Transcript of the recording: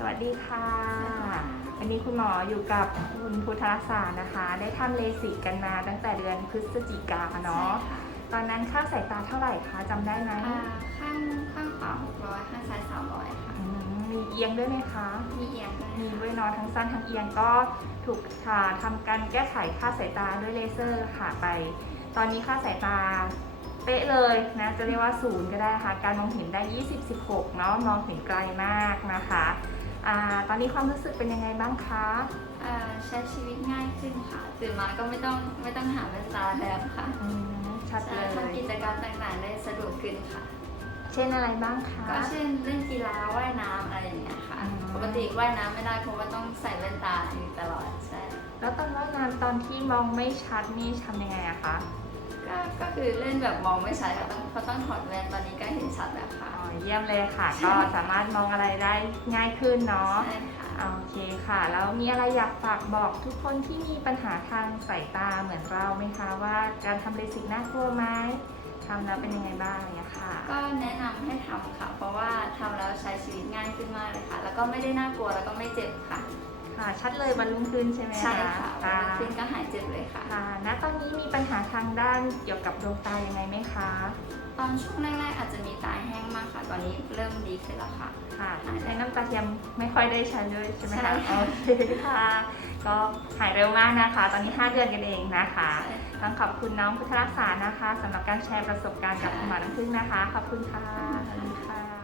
สวัสดีค่ะ วันนี้คุณหมออยู่กับคุณพุทธรักษานะคะ ได้ทำเลสิกกันมาตั้งแต่เดือนพฤศจิกาเนาะ ตอนนั้นค่าสายตาเท่าไหร่คะจำได้ไหมอ่าข้างข้างขวา600ข้างซ้าย300ค่ะ อืมมีเอียงด้วยไหมคะ มีเอียงด้วยมีค่ะด้วยเนาะทั้งสั้นทั้งเอียงก็ถูกค่ะทำการแก้ไขค่าสายตาด้วยเลเซอร์ค่ะไป ตอนนี้ค่าสายตาเป๊ะเลยนะจะเรียกว่าศูนย์ก็ได้ค่ะ การมองเห็นได้ 20 16เนาะมองเห็นไกลมากนะคะ อ่าตอนนี้ความรู้สึกเป็นยังไงบ้างคะอ่าใช้ชีวิตง่ายขึ้นค่ะ ตื่นมาก็ไม่ต้องไม่ต้องหาเวลาแล้วค่ะอืมชัดเลใช่ยทำกิจกรรมต่างๆได้สะดวกขึ้นค่ะ เช่นอะไรบ้างคะ ก็เช่นเล่นกีฬาว่ายน้ำอะไรอย่างเงี้ยค่ะ อืม ปกติว่ายน้ำไม่ได้เพราะว่าต้องใส่แว่นตาอยู่ตลอดใช่ แล้วตอนว่ายน้ำตอนที่มองไม่ชัดนี่ทำยังไงอะคะ ก็ก็คือเล่นแบบมองไม่ชัดค่ะต้องเขาต้องถอดแว่นตอนนี้ก็เห็นชัดแล้วค่ะอ๋อเยี่ยมเลยค่ะ ก็สามารถมองอะไรได้ง่ายขึ้นเนาะใช่ค่ะ โอเคค่ะ แล้วมีอะไรอยากฝากบอกทุกคนที่มีปัญหาทางสายตาเหมือนเราไหมคะ ว่าการทำเลสิกน่ากลัวไหมทำแล้วเป็นยังไงบ้างอะไรอย่างเงี้ยค่ะ ก็แนะนำให้ทำค่ะ เพราะว่าทำแล้วใช้ชีวิตง่ายขึ้นมากเลยค่ะ แล้วก็ไม่ได้น่ากลัวแล้วก็ไม่เจ็บค่ะ ค่ะ ชัดเลยวันรุ่งขึ้นใช่ไหมคะใช่ค่ะวันค่ะรุ่งขึ้นก็หายเจ็บเลยค่ะ ค่ะณ ตอนนี้มีปัญหาทางด้านเกี่ยวกับดวงตายังไงไหมคะ ตอนช่วงแรกๆอาจจะมีตาแห้งมากค่ะ ตอนนี้เริ่มดีขึ้นแล้วค่ะค่ะใช้น้ำตาเทียมไม่ค่อยได้ใช้เลยใช่ไหมใช่คะค่ะโอเคค่ะ ก็หายเร็วมากนะคะ ตอนนี้ 5 เดือนกันเองนะคะใช่ค่ะต้องขอบคุณน้องพุทธรักษานะคะสำหรับการแชร์ประสบการณ์กับค่ะคุณหมอน้ำพึ่งนะคะ ขอบคุณค่ะสวัสดีค่ะ